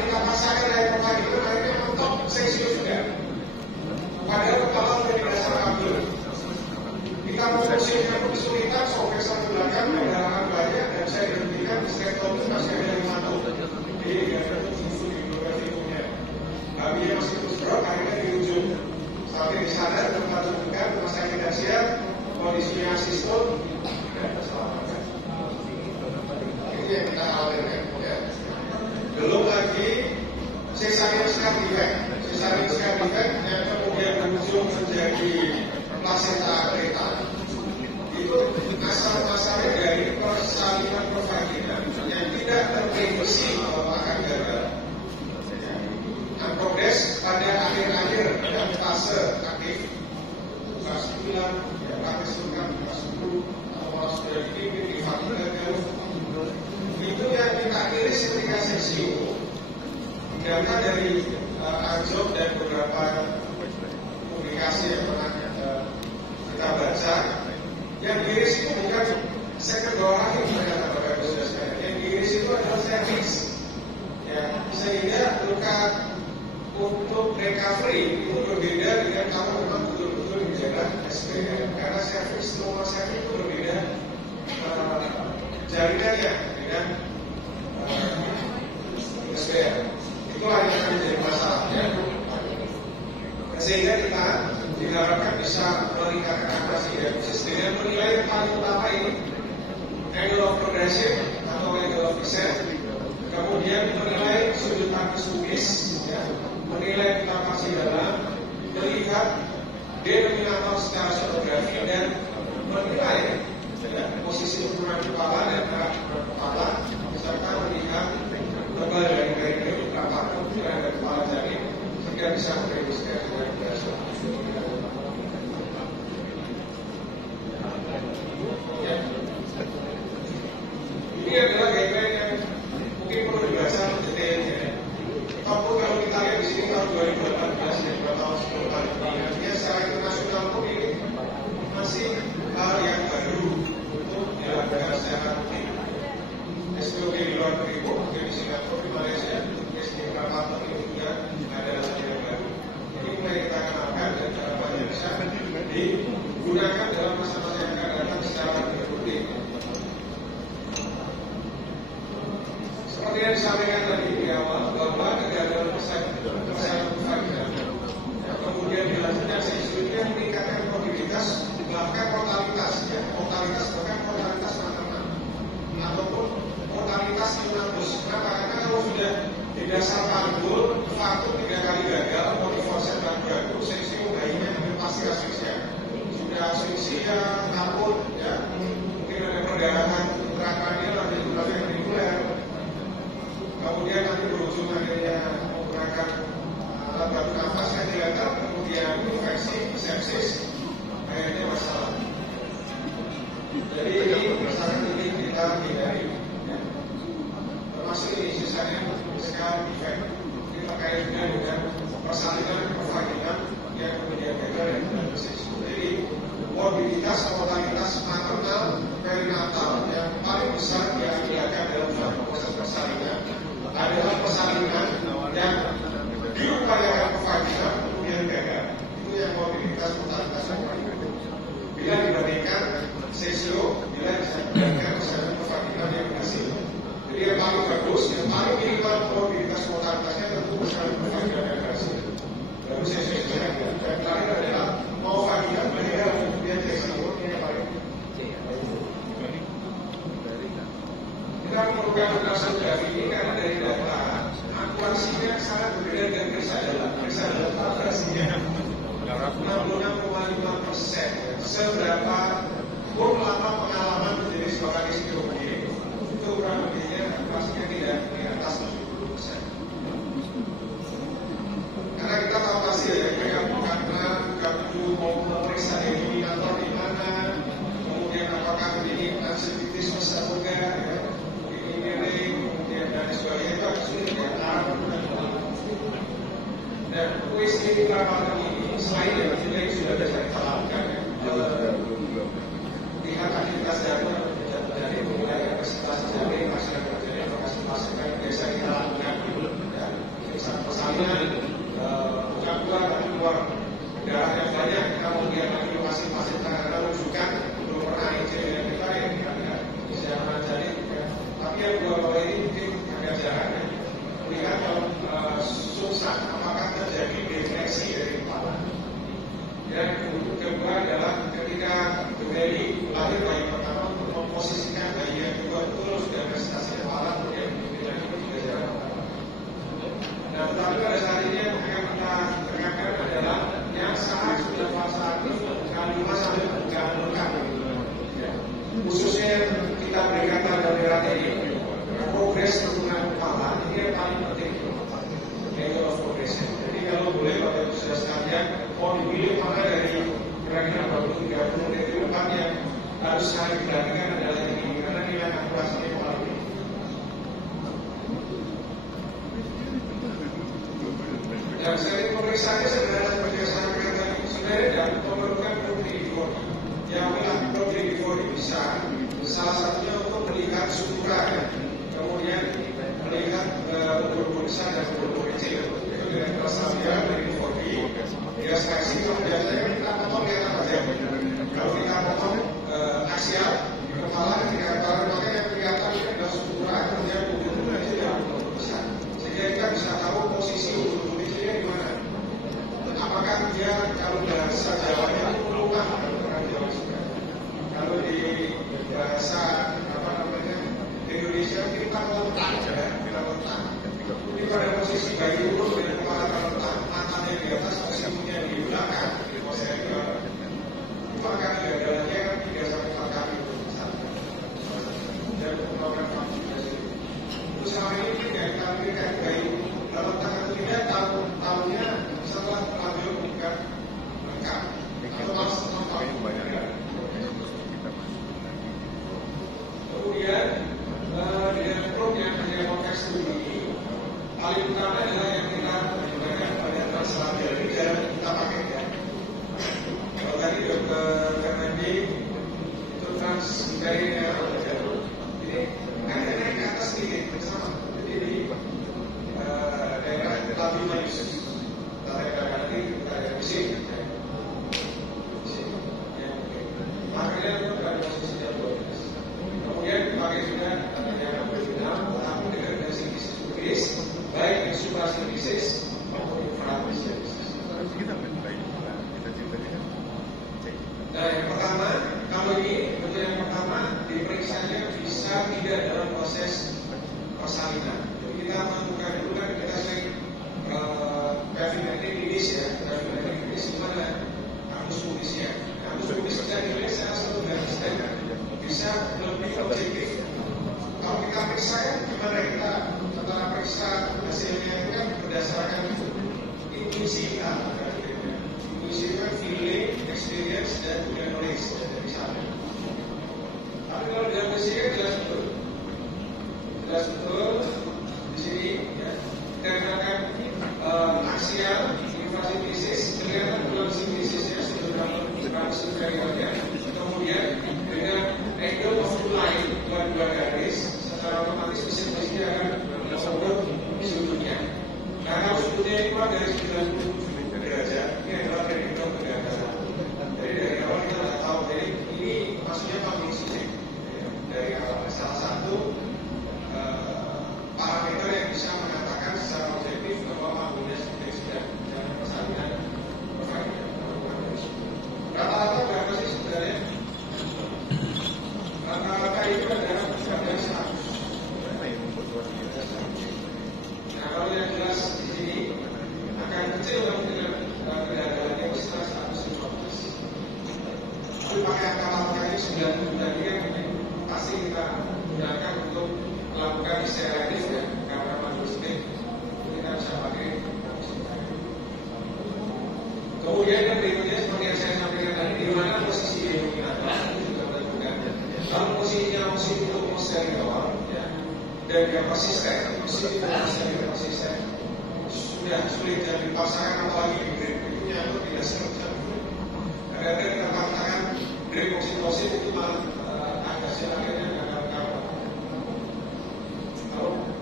kita pasangkan dari provide itu akhirnya mentok seksio juga. Padahal kepala udah dirasa kabel. Kita memposisikan kesulitan, software satu belakang, pendalaman banyak, dan saya dihentikan sektor itu masih ada 5 tahun. Jadi nggak ada susu di punya. Habisnya masih terus drop, akhirnya di ujung. Sampai di sana tempat rujukan rumah sakit tidak siap, kondisinya sistem, dan keselamatan. Itu yang kita khawatirkan. Ya. Belum lagi cesarean scan defect. Cesarean scan defect yang kemudian berujung menjadi plasenta akreta. Itu asal-asalnya dari persalinan provagina yang tidak terprediksi bahwa akan gagal. Dan progres pada akhir-akhir dan fase aktif, fase 9, ya, fase 9, fase 10, atau sudah dipimpin di fase gagal. Itu yang kita iris ketika seksio. Data dari Anjok dan beberapa publikasi yang pernah kita baca, yang diiris itu bukan sektor bawah lagi ternyata Bapak Ibu Saudara sekalian. Yang diiris itu adalah serviks, ya, sehingga luka untuk recovery itu berbeda dengan kalau memang betul-betul menjaga SPM, karena serviks trauma serviks itu berbeda jaringannya dengan SPM. Itulah yang akan menjadi masalah, ya. Sehingga kita diharapkan bisa meningkatkan akurasi diagnosis dengan menilai yang paling utama ini angle of progression atau angle of descent, kemudian menilai sudut tangkis kubis, ya, menilai nafas dalam, melihat denominator secara sonografi dan menilai, ya, posisi ukuran kepala dan berat kepala, serta melihat tebal dari garis berapa kemudian ada kepala jaring sehingga bisa memprediksi dengan berhasil. Ya. Ini adalah guideline yang mungkin perlu dibaca detailnya. Ataupun kalau kita lihat di sini tahun 2018 ya 2 tahun 10 tahun ini, artinya secara internasional pun ini masih hal yang baru untuk dilakukan secara rutin. SPOG di luar negeri, mungkin di Singapura, di Malaysia, di beberapa tempat ini juga ada hal yang baru. Jadi mulai kita kenalkan dan harapannya bisa digunakan dalam masa-masa yang akan datang secara rutin. Seperti yang disampaikan tadi di awal, bahwa kegagalan kesehatan vagina, kemudian dilanjutkan seksio yang meningkatkan mobilitas, bahkan mortalitas, ya, mortalitas bahkan mortalitas maternal, ataupun mortalitas inabus. Kenapa? Karena kalau sudah di dasar panggul, faktor 3 kali gagal, motivasi dan gagal, seksio bayinya hampir pasti asfiksia. Sudah asfiksia, takut, ya, mungkin ada perdarahan intrakranial atau yang reguler. Kemudian nanti berujung akhirnya menggunakan alat bantu nafas ventilator, kemudian infeksi, sepsis, akhirnya masalah. Jadi ini masalah ini kita hindari. Termasuk ini sisanya skala defect. Ini terkait dengan persalinan provagina yang kemudian gagal dan tidak seksio. Jadi mobilitas mortalitas maternal perinatal yang paling besar diakibatkan dalam proses persalinan adalah persalinan yang diupayakan provagina kemudian gagal. Itu yang mobilitas mortalitas yang paling tinggi. Bila dibandingkan seksio, bila dibandingkan persalinan provagina yang berhasil. Jadi yang paling bagus, yang paling minimal mobilitas mortalitasnya tentu persalinan provagina yang berhasil. Lalu seksio yang dan terakhir adalah mau vagina berbeda kemudian seksio yang paling tinggi. Kita memerlukan ultrasonografi ini karena dari data akurasinya sangat berbeda dengan periksa dalam. Periksa dalam akurasinya 66,5%. Seberapa pun lama pengalaman menjadi sebagai psikologi itu kurang lebihnya akurasinya tidak di atas 70%. Karena kita tahu hasil ya, mereka karena mau memeriksa denominator di mana, kemudian apakah ini sensitivitas atau enggak, ya. Kemudian dan sebagainya itu harus dilihat. Dan kuis ini ramadhan ini selain yang sudah biasa kita lakukan, lihat aktivitas dari mulai kapasitas dari masyarakat dari kapasitas yang biasa kita lakukan, bahwa ini mungkin agak jarang ya. Melihat kalau susah apakah terjadi defleksi dari kepala. Dan kedua adalah ketika bayi lahir bayi pertama memposisikan bayi yang kedua itu sudah prestasi kepala kemudian tidak jarang. Nah, tetapi pada saat ini yang akan kita terangkan adalah yang saat sudah fase aktif K5 sampai K6 khususnya yang kita berikan tanda merah ini progres penurunan kepala ini yang paling penting yaitu progresnya. Jadi kalau boleh Bapak Ibu saudara sekalian mau dipilih mana dari kira-kira 20-30 menit ke depan yang harus sekali diperhatikan adalah ini karena nilai akurasinya paling tinggi. Dan sering pemeriksaannya sebenarnya seperti yang saya katakan tadi sebenarnya dan memerlukan protein yang melakukan protein bisa salah satunya untuk melihat struktura ya. Kemudian melihat bulu-bulu besar dan bulu-bulu kecil itu dengan perasaan dari body ya seksi biasanya kita potong di atas aja kalau kita potong aksial di kepala ketika kepala makanya yang kelihatan ini adalah struktura kemudian bulu-bulu kecil dan bulu-bulu besar sehingga kita bisa tahu posisi bulu-bulu kecilnya di mana apakah dia kalau bahasa Jawanya itu pelukan kalau di bahasa apa namanya Indonesia kita letak ya kita letak ini pada posisi bayi lurus dengan kepala terletak matanya di atas posisinya di belakang di posisi itu akan gagalannya kan 3-4 kali besar dan melakukan vaksinasi itu selama ini tidak kita berikan bayi terletak atau tidak tahunnya setelah terlanjur bukan lengkap atau masuk lengkap. Kemudian dengan program yang hanya konteks studi ini paling utama adalah yang kita gunakan pada translate jadi jarang kita pakai ya. Kalau tadi dokter Fernandi itu dari ini naik ke atas sedikit sama jadi di daerah Labimanus nanti kita revisi makanya itu pada posisi yang kemudian dipakai juga yang berbeda tetapi dengan sintesis baik suprasintesis maupun infrasintesis. Nah yang pertama kalau ini bentuk yang pertama diperiksanya bisa tidak dalam proses persalinan. Jadi kita menentukan dulu kan kita sering grafikasi klinis ya grafikasi klinis gimana kamus kunisnya dinilai secara satu garis tengah bisa lebih objektif. Kalau kita periksa kan gimana kita setelah periksa hasilnya itu kan berdasarkan intuisi kita. Intuisi itu kan feeling, experience dan juga knowledge dari sana. Tapi kalau dalam posisi kan jelas betul di sini ya. Dikarenakan aksial infrasintesis kelihatan dalam sintesisnya sudah superiornya. Kemudian dengan angle of line dua garis secara otomatis mesin-mesinnya akan tersebut sudutnya. Nah kalau sudutnya itu dari 90 derajat ini adalah dari gedung ke gagasan. Jadi dari awal kita tidak tahu jadi ini maksudnya public system dari awal salah satu parameter yang bisa mengatakan secara objektif bahwa mampunya seperti sudah dalam persalinan provider. Rata-rata berapa sih sebenarnya? Rata-rata itu adalah sampai 100. Nah kalau yang jelas di sini akan kecil kemungkinan kegagalannya sekitar 115. Tapi pakai angka ini 90 tadi kan pasti kita gunakan untuk melakukan istirahat ya karena manusia kita bisa pakai. Kemudian yang berikutnya seperti yang saya sampaikan tadi di mana posisi denominator itu juga menentukan. Kalau posisinya posisi itu posterior ya, dan yang persisten, posisi persisten sudah sulit dan dipaksakan apalagi di grade itu nyangkut tidak selesai. Kadang-kadang kita paksakan grade oksitosin itu malah agak akhirnya gagal kawan.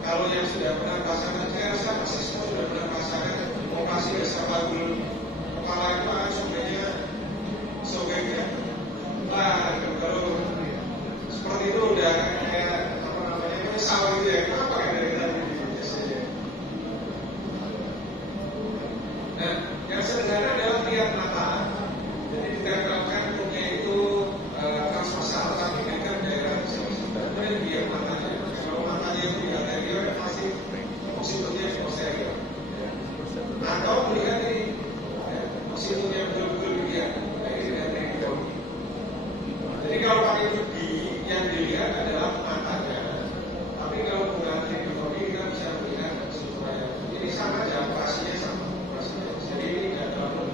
Kalau yang sudah pernah pasangan, saya rasa pasti semua sudah pernah pasangan operasi bersama dulu. Kepala itu akan sobeknya. Nah, kalau seperti itu udah kayak apa namanya, menyesal SDJ, kenapa kan dari tadi di SDJ? Nah, yang sederhana adalah lihat mata. Jadi ditempelkan punya itu transversal, tapi dengan daerah kemudian dia matanya. Kalau matanya itu di anterior, pasti oksitonya di posterior. Atau melihat ini, oksitonya betul-betul dilihat. Jadi kalau pakai budi, yang dilihat adalah matanya. Tapi kalau menggunakan trigonometri, kita bisa melihat strukturnya. Ini sama aja, operasinya sama. Jadi ini tidak terlalu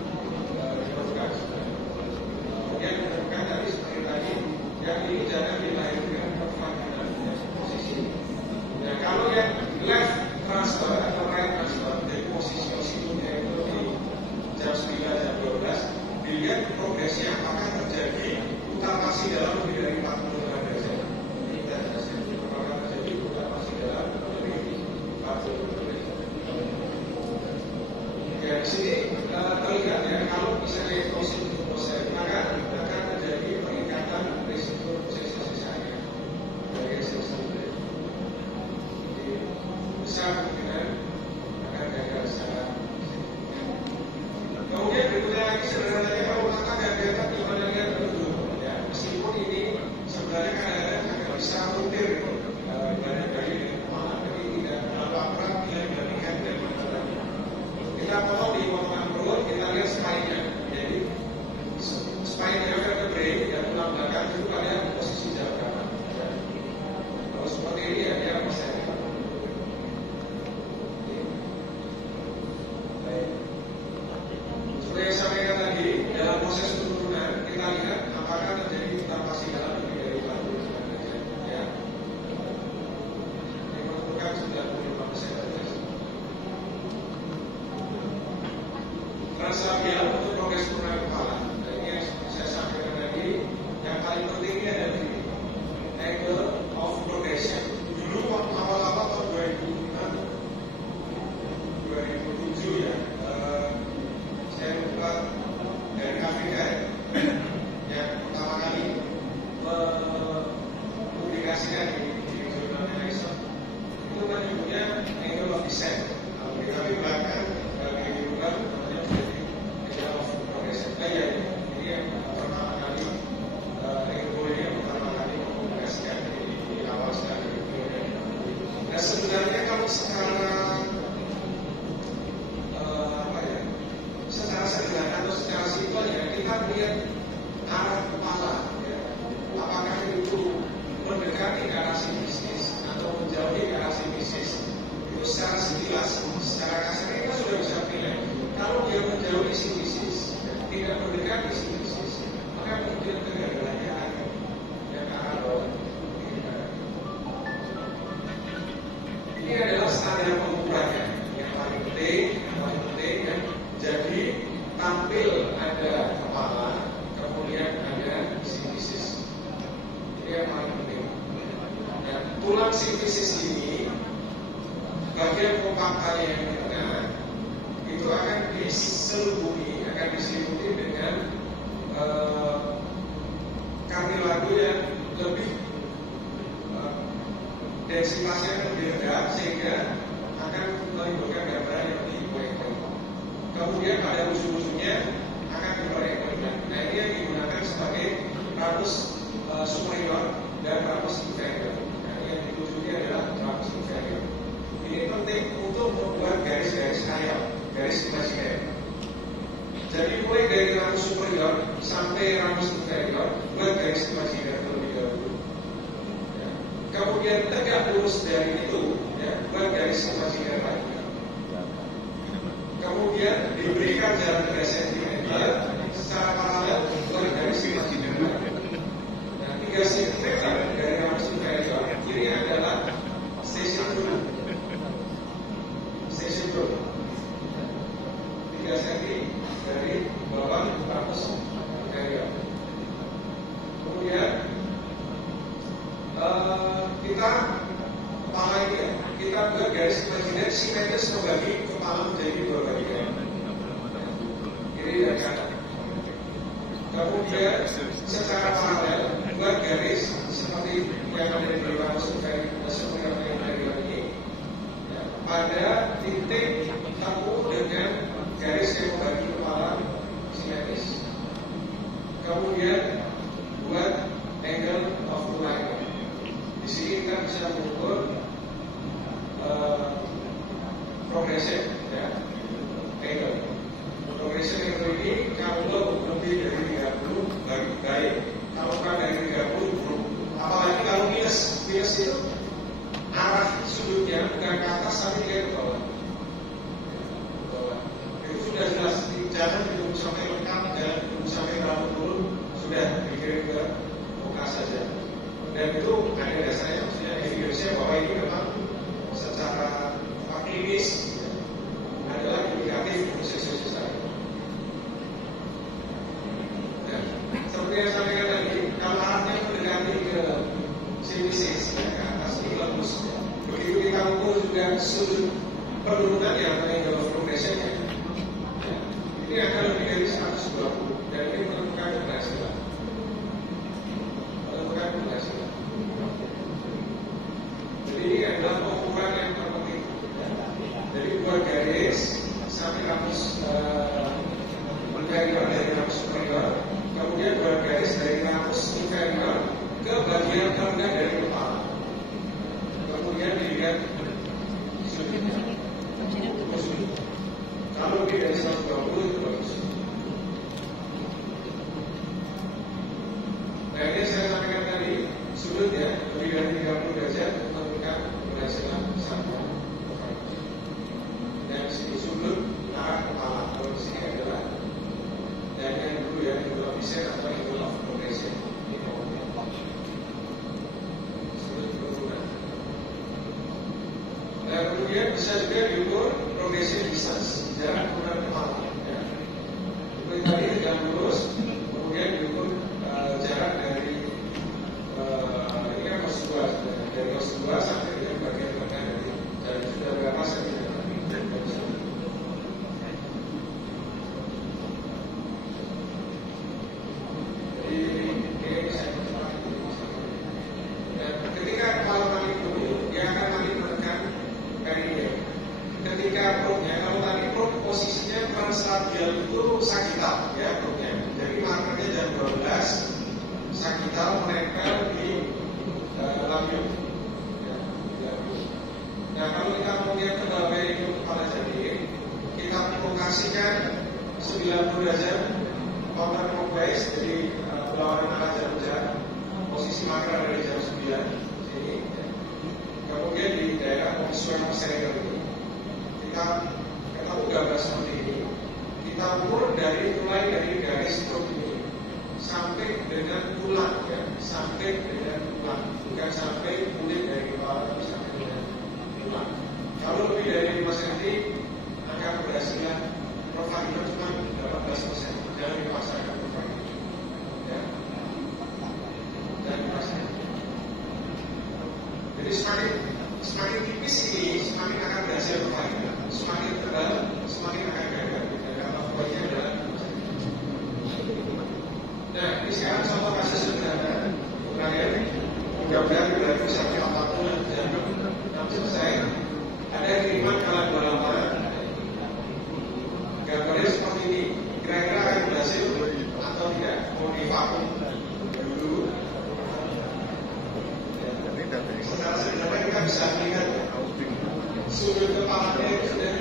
diperlukan. Kemudian menentukan tadi seperti tadi, yang ini jangan dilahirkan perfangan posisi. Nah, kalau yang left transfer atau right transfer dari posisi oksitonya itu di jam 9 jam 12, dilihat progresnya apakah terjadi mutasi dalam lebih dari 40 derajat. Ini kita jelaskan apakah terjadi mutasi dalam lebih dari 40 derajat. Ya, di sini terlihat ya, kalau misalnya posisi proses, maka akan terjadi peningkatan risiko prosesi sisanya dari sisi besar kemungkinan akan gagal secara. Kemudian berikutnya lagi sebenarnya kalau mata gagal gimana lihat dulu ya, meskipun ini sebenarnya kadang-kadang agak bisa muntir dari kepala, tapi tidak terlalu akurat bila dibandingkan dengan mata tadi. Kita potong di potongan perut, kita lihat spine-nya. Jadi spine-nya vertebrae dan tulang belakang itu pada posisi jauh kanan. Kalau seperti ini ya dia posterior. Seperti yang saya sampaikan tadi, dalam proses penurunan kita lihat apakah terjadi mutasi dalam lebih dari 40 derajat. Ya, yang menentukan 95% derajat. Translabial untuk progres penurunan kepala. Nah, ini yang saya sampaikan tadi, yang paling pentingnya adalah ini, angle of progression. Dulu waktu awal-awal tahun 2007 ya, saya lupa dari KPK yang pertama kali mempublikasikan di jurnal Nature itu menyebutnya angle of descent. Tapi belakang bagi bulan namanya menjadi angle of progression. Ya, ini yang pertama kali yang pertama kali mempublikasikan di awal sekali. Nah, sebenarnya kalau sekarang secara sederhana atau secara simpel ya, kita melihat arah kepala ya. Apakah itu mendekati ke arah sifisis atau menjauhi ke arah sifisis, itu secara sekilas, secara kasar kita sudah bisa pilih. Kalau dia menjauhi sifisis, tidak mendekati sifisis, maka kemudian kegagalannya akan ke arah bawah. Ini adalah standar pengukurannya yang paling penting, dan jadi tampil ada kepala, kemudian ada sifisis. Ini yang paling penting. Dan tulang sifisis ini, bagian kompaktannya yang di tengah, itu akan diselimuti dengan kartilage yang lebih densitasnya lebih rendah, sehingga akan menimbulkan gambaran yang lebih poin-poin. Kemudian pada ujung-ujungnya akan diperlebarkan. Nah, ini yang digunakan sebagai ramus superior dan ramus inferior. Nah, yang ditujukan adalah ramus inferior. Ini penting untuk membuat garis-garis khayal, garis imajiner. Jadi mulai dari ramus superior sampai ramus inferior, buat garis imajiner terlebih dahulu. Ya. Kemudian tegak lurus dari itu, ya, buat garis imajiner lagi. Kemudian diberikan jarak 3 cm secara paralel oleh garis imajiner. Nah, 3 cm dari ramus inferior ini adalah station dulu. 3 cm dari bawah ramus inferior. Kemudian kita kepala ini ya, kita buat garis imajiner simetris membagi kepala menjadi 2 bagian. Ini dari kanan. Kemudian secara paralel buat garis seperti yang ada di ramus inferior, seperti yang ada di pada titik temu dengan garis yang membagi kepala simetris. Kemudian buat angle of alignment. Di sini kita bisa mengukur progression, ya, angle. Progression angle ini kalau lebih dari 30 baik. Kalau kurang dari 30 buruk. Apalagi kalau minus itu arah sudutnya bukan ke atas tapi dia ke bawah. Itu sudah jelas. Jangan ditunggu sampai lengkap, jangan ditunggu sampai terlalu turun, sudah dikirim ke muka saja. Dan itu ada dasarnya, maksudnya evidence-nya bahwa ini memang secara klinis adalah indikatif untuk seksual society. Nah, seperti yang saya sampaikan tadi, kalau arahnya mendekati ke simisis, ya, ke atas ini bagus. Begitu kita ukur juga sudut penurunan yang angle of progression-nya, ya, ini akan lebih dari 120 dan ini menentukan keberhasilan. Jadi ini adalah pengukuran yang terpenting. Jadi buat garis sampai rambut inferior dari rambut superior, kemudian buat garis dari rambut inferior ke bagian terendah dari kepala. Kemudian dilihat sudutnya. Kalau lebih dari 120 itu bagus. Nah ini saya sampaikan tadi, sudut ya, lebih dari 30 derajat menentukan keberhasilan satu. Dan sini sudut arah kepala, kalau di sini adalah dan yang dulu ya, angle of descent atau angle of progression. Sudut penurunan. Nah kemudian bisa juga diukur progression distance, jarak penurunan kepala. Ya. Seperti tadi tegak lurus, kemudian diukur jarak dari ini kan pos 2, dari pos 2 sampai dengan bagian tengah dari sudah berapa sentimeter. Jadi ini bisa dan ketika kepala naik dulu, dia akan naik menekan perineum. Ketika perutnya, kalau tadi perut posisinya transradial itu sagital, ya perutnya. Jadi markernya jam 12. Sagital menempel di labium. Ya, nah kalau kita mau lihat ke dalam perineum kepala jadi, kita provokasikan 90 derajat counterclockwise, jadi berlawanan arah jam-jam. Posisi marker ada di jam 9 sini. Ya. Kemudian di daerah Oxford Center ini, kita ketemu gambar seperti ini. Kita ukur mulai dari garis perut ini sampai dengan tulang, ya, sampai dengan tulang, bukan sampai kulit dari kepala, tapi sampai dengan tulang. Kalau lebih dari 5 cm, angka keberhasilan profiler cuma 18%. Jangan dipaksakan profiler, ya, dan dipaksakan. Jadi semakin tipis ini, semakin akan berhasil profiler. Semakin tebal, semakin akan gagal. Dan kata poinnya adalah nah, ini sekarang contoh kasus sederhana. Terakhir, mudah-mudahan kita bisa apapun dan nanti selesai. Ada kiriman kala 28. Gambarnya seperti ini. Kira-kira akan berhasil atau tidak? Mau divakum dulu. Secara sederhana kita bisa melihat sudut kepalanya itu sudah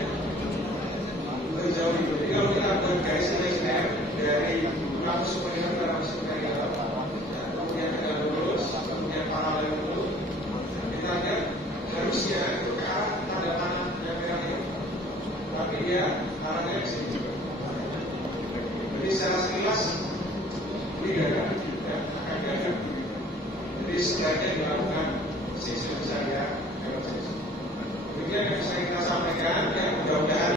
berjauh itu. Jadi kalau kita buat garis LSR dari rambut superior ke rambut superior, kemudian tegak lurus, kemudian paralel dulu, kita lihat harusnya itu ke arah tanda tangan yang merah ini, tapi dia arahnya ke sini. Jadi secara sekilas ini gagal, ya, akan gagal. Jadi sebaiknya dilakukan seksi besar ya, demikian yang saya